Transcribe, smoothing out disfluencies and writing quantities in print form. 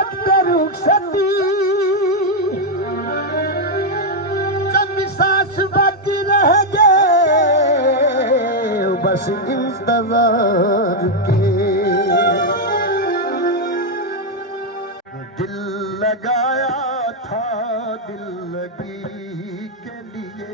वक्त रुखसती जब सांस बाकी रह गए बस इंतजार के दिल लगाया था दिल लगी के लिए